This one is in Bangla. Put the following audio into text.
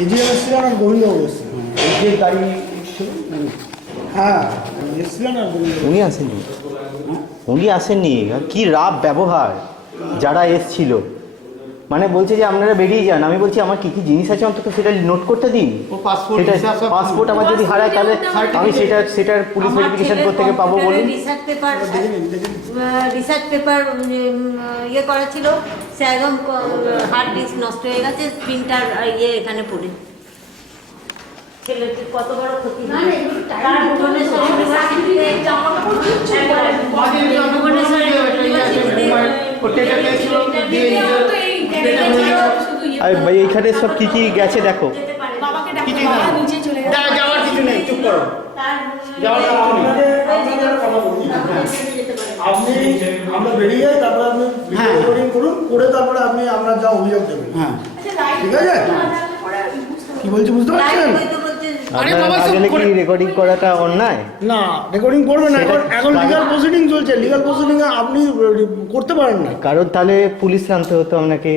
এজিএম এসেছিলেন আর গোবিন্দবাবু এসেছিলেন। এই যে গাড়ি ছিল, হ্যাঁ এসেছিলেন আর গোবিন্দবাবু। উনি আসেননি, উনি আসেননি। কি রাব ব্যবহার যারা এসছিল, মানে বলছে যে আপনারা বেরিয়ে যান। আমি বলছি আমার কি কি জিনিস আছে অন্তত সেটা নোট করতে দিন। সেটা পাসপোর্ট আমার যদি হারায় তাহলে আমি সেটার পুলিশ ভেরিফিকেশন করতে থেকে পাবো বলুন। রিসার্চ পেপার ইয়ে করা ছিল, সে একদম হার্ড ডিস্ক নষ্ট হয়ে গেছে, প্রিন্টার ইয়ে এখানে পড়ে ছেলেটির কত বড় ক্ষতি। তার ভুবনেশ্বর ইউনিভার্সিটিতে আর ভাই এইখানে সব কি কি গেছে দেখো। যাওয়ার কিছু নেই, চুপ করো। আপনি আমরা বেরিয়ে যাই, তারপরে আপনি রেকর্ডিং করুন, করে তারপরে আপনি আমরা যা অভিযোগ দেবেন। হ্যাঁ ঠিক আছে। কি বলছি বুঝতে পারছেন? আপনারা কি রেকর্ডিং করাটা অন্যায়? না, রেকর্ডিং করবেন না, এখন লিগ্যাল প্রসিডিং চলছে। লিগ্যাল প্রসিডিং আপনি করতে পারেন না, কারণ তাহলে পুলিশ আনতে হতো আপনাকে।